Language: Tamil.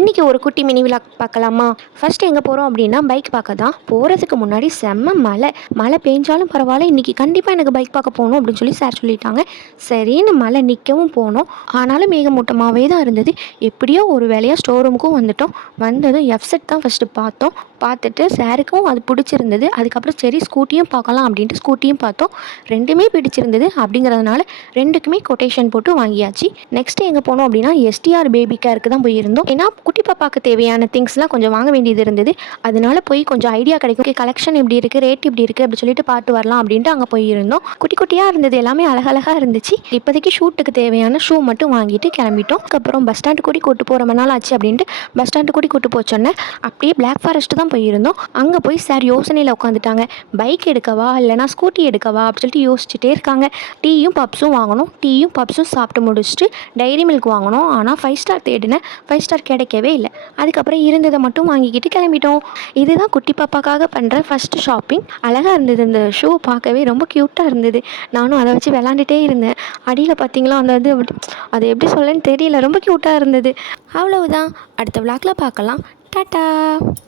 இன்றைக்கி ஒரு குட்டி மினி விலாக் பார்க்கலாமா? ஃபஸ்ட்டு எங்கே போகிறோம் அப்படின்னா பைக் பார்க்க தான். போகிறதுக்கு முன்னாடி செம்ம மழை பெஞ்சாலும் பரவாயில்ல, இன்றைக்கி கண்டிப்பாக எனக்கு பைக் பார்க்க போகணும் அப்படின்னு சொல்லி சார் சொல்லிட்டாங்க. சரின்னு மழை நிற்கவும் போனோம். ஆனாலும் மேகமூட்டமாகவே தான் இருந்தது. எப்படியோ ஒரு வேலையாக ஸ்டோர் ரூமுக்கும் வந்துட்டோம். வந்ததும் எஃப்செட் தான் ஃபஸ்ட்டு பார்த்தோம். பார்த்துட்டு சாருக்கும் அது பிடிச்சிருந்தது. அதுக்கப்புறம் சரி ஸ்கூட்டியும் பார்க்கலாம் அப்படின்ட்டு ஸ்கூட்டியும் பார்த்தோம். ரெண்டுமே பிடிச்சிருந்தது. அப்படிங்கிறதுனால ரெண்டுக்குமே கொட்டேஷன் போட்டு வாங்கியாச்சு. நெக்ஸ்ட்டு எங்கே போனோம் அப்படின்னா எஸ்டிஆர் பேபி கேருக்கு தான் போயிருந்தோம். ஏன்னா குட்டி பாப்பாவுக்கு தேவையான திங்ஸ்லாம் கொஞ்சம் வாங்க வேண்டியது இருந்தது. அதனால போய் கொஞ்சம் ஐடியா கிடைக்கும். கலெக்ஷன் எப்படி இருக்குது, ரேட் எப்படி இருக்குது அப்படி சொல்லிட்டு பார்த்து வரலாம் அப்படின்ட்டு அங்கே போயிருந்தோம். குட்டி குட்டியாக இருந்தது, எல்லாமே அழகழகாக இருந்துச்சு. இப்போதைக்கு ஷூட்டுக்கு தேவையான ஷூ மட்டும் வாங்கிட்டு கிளம்பிட்டோம். அதுக்கப்புறம் பஸ் ஸ்டாண்டு கூடி கூட்டு போகிற ரொம்ப நாள் ஆச்சு அப்படின்ட்டு பஸ் ஸ்டாண்டு கூடி கூட்டு போச்சோன்னே அப்படியே பிளாக் ஃபாரஸ்ட்டு தான் போயிருந்தோம். அங்கே போய் சார் யோசனையில் உட்காந்துட்டாங்க. பைக் எடுக்கவா இல்லைனா ஸ்கூட்டி எடுக்கவா அப்படி சொல்லிட்டு யோசிச்சுட்டே இருக்காங்க. டீயும் பப்ஸும் வாங்கணும். டீயும் பப்ஸும் சாப்பிட்டு முடிச்சுட்டு டைரி மில்க் வாங்கணும். ஆனால் 5 ஸ்டார் தேடினேன். 5 ஸ்டார் கிடைக்கவே இல்லை. அதுக்கப்புறம் இருந்ததை மட்டும் வாங்கிக்கிட்டு கிளம்பிட்டோம். இதுதான் குட்டி பாப்பாக்காக பண்ணுற ஃபஸ்ட்டு ஷாப்பிங். அழகாக இருந்தது. இந்த ஷூ பார்க்கவே ரொம்ப க்யூட்டாக இருந்தது. நானும் அதை வச்சு விளாண்டுட்டே இருந்தேன். அடியில் பார்த்தீங்களா அந்த இது அது எப்படி சொல்லன்னு தெரியல, ரொம்ப க்யூட்டாக இருந்தது. அவ்வளவுதான். அடுத்த விளாக்ல பார்க்கலாம். டாட்டா.